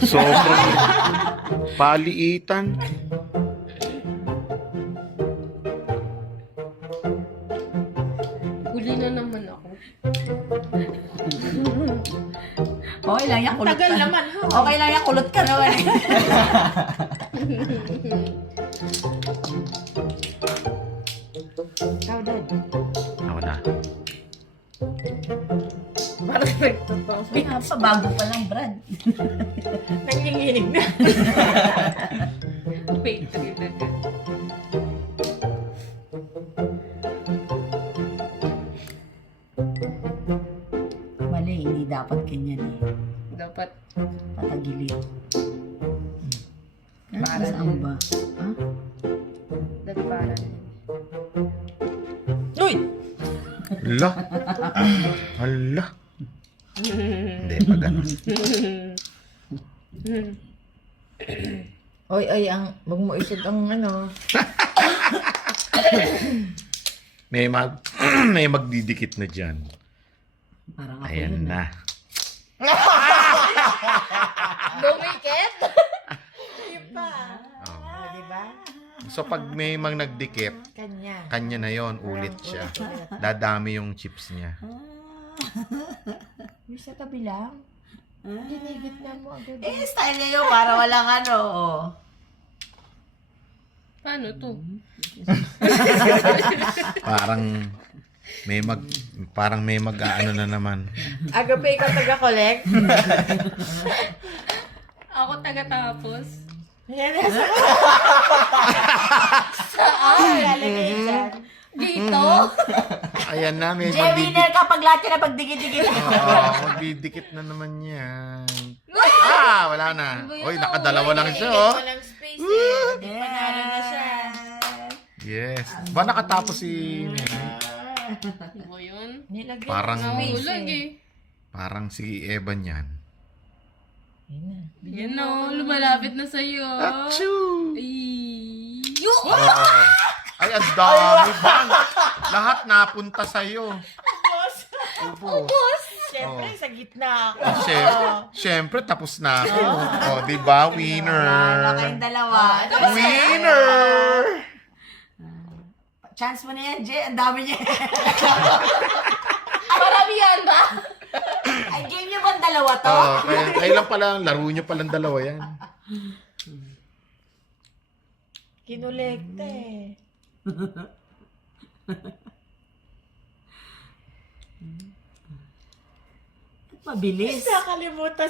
Sobrang paliitan. Huli na naman ako. Okay lang yan, kulot Tagal ka. naman, ha? Okay lang yan, kulot ka naman eh. Ikaw, Dad. Ako na. Parang nagtotoo. Pabago pa lang, Brad. Nanginginig na. Wait, na. Mali, hindi dapat ganyan eh. Dapat Patagilid. Para Saan din. ba? Ha? Dapat. Uy! Hala. Hala. Hindi, pag ano. Oy, ang wag mo isod ang ano. May magdidikit na dyan. Parang ako Ayan yun. na. Dumikit? Oh. Di ba? So pag may mang nagdikit, Kanya. kanya na yon, ulit siya. Dadami yung chips niya. Yung sa kabilang. Ginigit na mo agad. Eh, style niya yun para walang ano. Oh. Paano to? Parang may mag-aano na naman. Agape ikaw taga-collect. Ako taga-tapos. Yan nasa ko. Saan? Lalagay dyan. Dito? Ayan na, may Winner kapag lahat yun na pagdikit-dikit. Oo, magdidikit na naman yan. Wala na. Oy, nakadalawa lang siya, oh. Walang space eh. Di panalo na siya. Yes. Ba nakatapos si Nenay? Ano ba yun? Nilagyan Parang- ng space Nahulag eh. Parang si Evan yan. Yun na. Yan o, lumalapit na sa'yo. Achoo! Iyo! Oh. Ay, ang dami bang. Lahat napunta sa'yo. Ubos. Siyempre, Oh. sa gitna ako. Siyempre, tapos na ako. O, di ba? Winner. Wala kayong dalawa. Winner! Chance mo na yan, Jay. Ang dami niya. Paramihan ba? Ay, game niyo ba ang dalawa to? Oh, kayo lang pala, laro nyo palang dalawa yan. Kinulekta eh. Mabilis. Nakalimutan